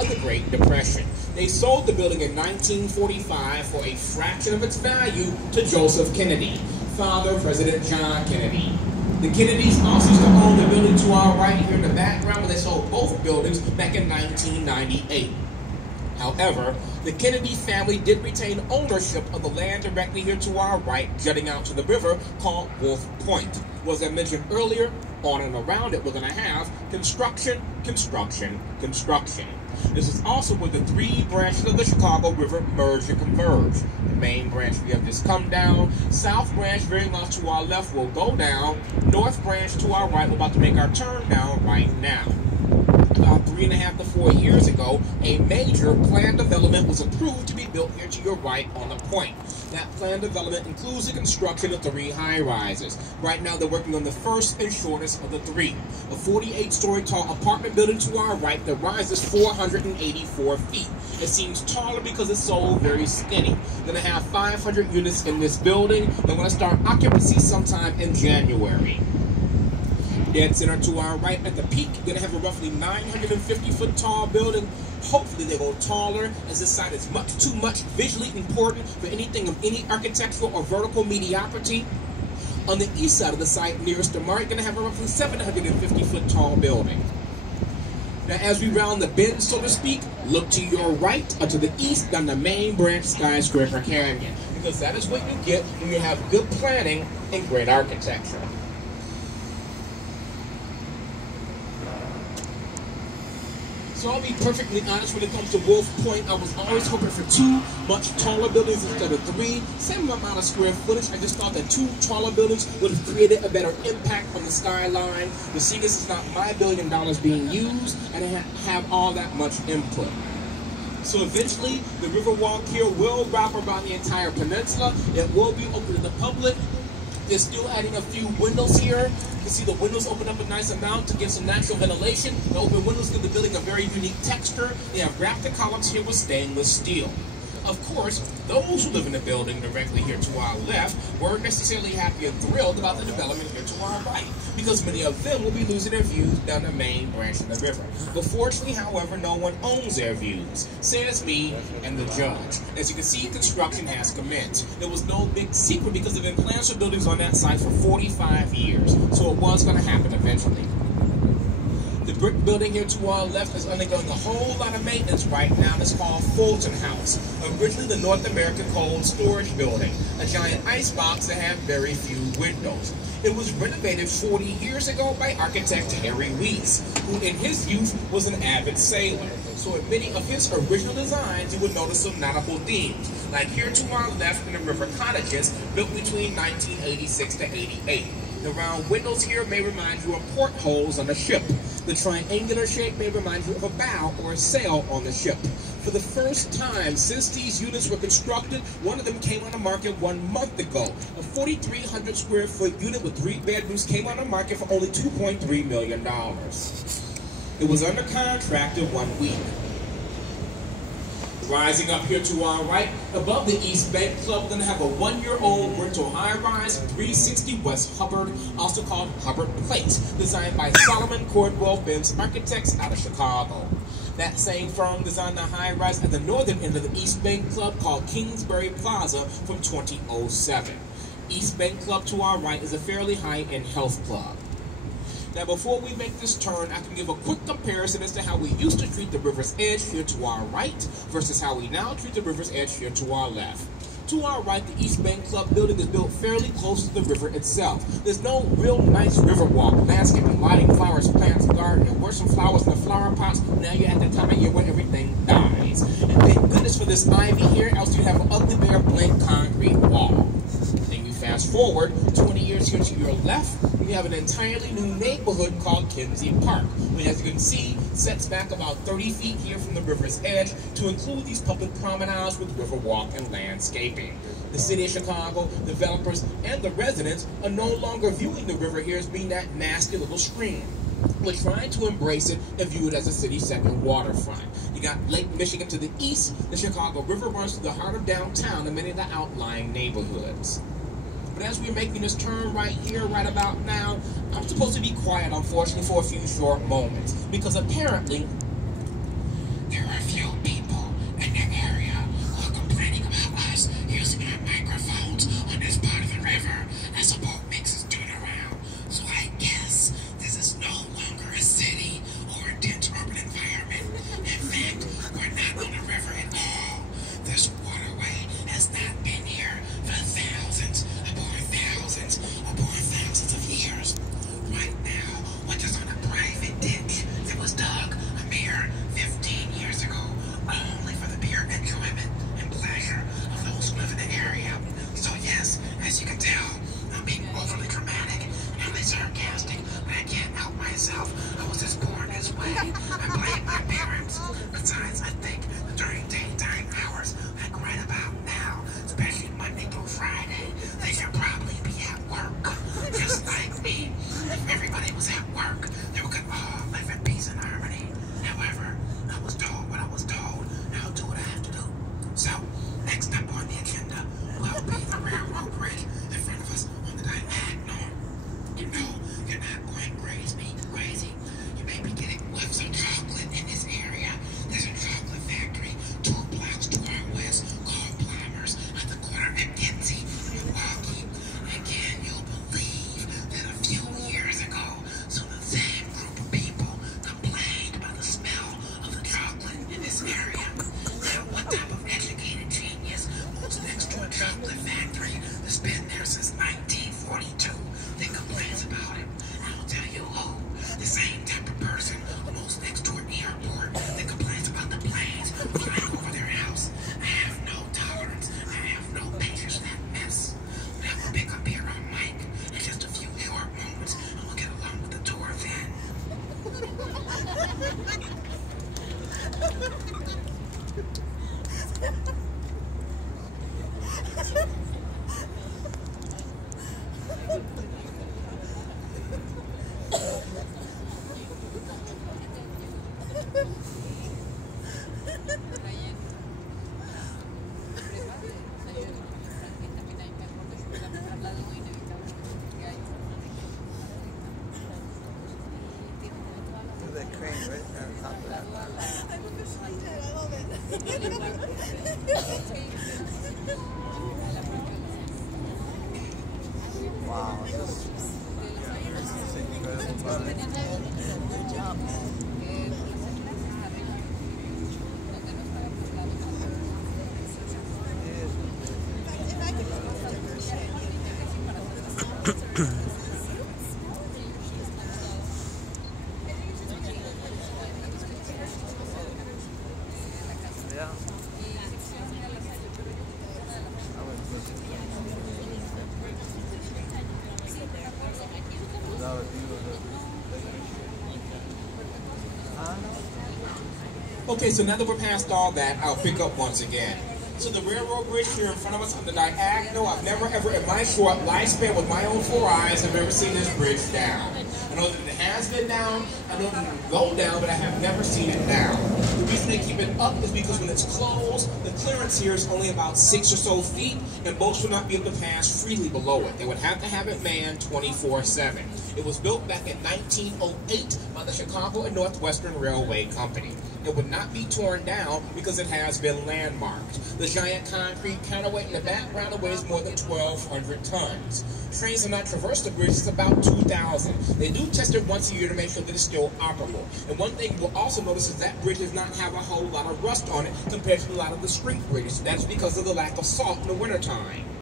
of the Great Depression. They sold the building in 1945 for a fraction of its value to Joseph Kennedy, father of President John Kennedy. The Kennedys also used to own the building to our right here in the background, but they sold both buildings back in 1998. However, the Kennedy family did retain ownership of the land directly here to our right, jutting out to the river, called Wolf Point. As I mentioned earlier, on and around it, we're going to have construction, construction, construction. This is also where the three branches of the Chicago River merge and converge. The main branch we have just come down. South branch, very much to our left, will go down. North branch to our right, we're about to make our turn down right now. About 3.5 to 4 years ago, a major planned development was approved to be built here to your right on the point. That planned development includes the construction of 3 high-rises. Right now, they're working on the first and shortest of the 3. A 48-story tall apartment building to our right that rises 484 feet. It seems taller because it's so very skinny. We're going to have 500 units in this building. They're going to start occupancy sometime in January. Dead center to our right at the peak, you're going to have a roughly 950-foot tall building. Hopefully they go taller, as this site is too much visually important for anything of any architectural or vertical mediocrity. On the east side of the site, nearest to Mark, you're going to have a roughly 750-foot tall building. Now, as we round the bend, so to speak, look to your right or to the east down the main branch skyscraper canyon, because that is what you get when you have good planning and great architecture. So I'll be perfectly honest when it comes to Wolf Point. I was always hoping for 2 much taller buildings instead of 3. Same amount of square footage. I just thought that 2 taller buildings would have created a better impact on the skyline. But seeing as it's not my $1 billion being used, I didn't have all that much input. So eventually, the Riverwalk here will wrap around the entire peninsula. It will be open to the public. They're still adding a few windows here. You can see the windows open up a nice amount to give some natural ventilation. The open windows give the building a very unique texture. They have rafter columns here with stainless steel. Of course, those who live in the building directly here to our left weren't necessarily happy and thrilled about the development here to our right, because many of them will be losing their views down the main branch of the river. But fortunately, however, no one owns their views, says me and the judge. As you can see, construction has commenced. There was no big secret because there have been plans for buildings on that site for 45 years, so it was going to happen eventually. The brick building here to our left is undergoing a whole lot of maintenance right now. It's called Fulton House, originally the North American Cold Storage Building, a giant icebox that had very few windows. It was renovated 40 years ago by architect Harry Weiss, who in his youth was an avid sailor. So in many of his original designs, you would notice some nautical themes, like here to our left in the River Cottages, built between 1986 to 88. The round windows here may remind you of portholes on a ship. The triangular shape may remind you of a bow or a sail on the ship. For the first time since these units were constructed, one of them came on the market 1 month ago. A 4,300 square foot unit with 3 bedrooms came on the market for only $2.3 million. It was under contract in 1 week. Rising up here to our right, above the East Bank Club, we're going to have a 1-year-old rental high-rise, 360 West Hubbard, also called Hubbard Place, designed by Solomon Cordwell Benz Architects out of Chicago. That same firm designed the high-rise at the northern end of the East Bank Club called Kingsbury Plaza from 2007. East Bank Club to our right is a fairly high-end health club. Now, before we make this turn, I can give a quick comparison as to how we used to treat the river's edge here to our right versus how we now treat the river's edge here to our left. To our right, the East Bank Club building is built fairly close to the river itself. There's no real nice river walk, landscaping, lighting, flowers, plants, garden. There were some flowers in the flower pots. Now you're at the time of year when everything dies. And thank goodness for this ivy here, else you'd have an ugly, bare, blank concrete wall. Then you fast forward 20 years here to your left, we have an entirely new neighborhood called Kinsey Park, which, as you can see, sets back about 30 feet here from the river's edge to include these public promenades with river walk and landscaping. The city of Chicago, developers, and the residents are no longer viewing the river here as being that nasty little stream. We're trying to embrace it and view it as a city's second waterfront. You got Lake Michigan to the east, the Chicago River runs through the heart of downtown and many of the outlying neighborhoods. But as we're making this turn right here, right about now, I'm supposed to be quiet, unfortunately, for a few short moments, because apparently there are The crane right there on top of that. I'm officially dead. I love it. Wow, this is incredible, brother. Good job, man. If I could Yeah. I would miss it. Without a view of the Okay, so now that we're past all that, I'll pick up once again. So the railroad bridge here in front of us on the diagonal, I've never ever in my short lifespan with my own 4 eyes have ever seen this bridge down. I know that it has been down, I know that it will go down, but I have never seen it down. The reason they keep it up is because when it's closed, the clearance here is only about 6 or so feet, and boats will not be able to pass freely below it. They would have to have it manned 24/7. It was built back in 1908 by the Chicago and Northwestern Railway Company. It would not be torn down because it has been landmarked. The giant concrete counterweight in the background weighs more than 1,200 tons. Trains do not traverse the bridge, it's about 2,000. They do test it once a year to make sure that it's still operable. And one thing you'll also notice is that bridge does not have a whole lot of rust on it compared to a lot of the street bridges. That's because of the lack of salt in the wintertime.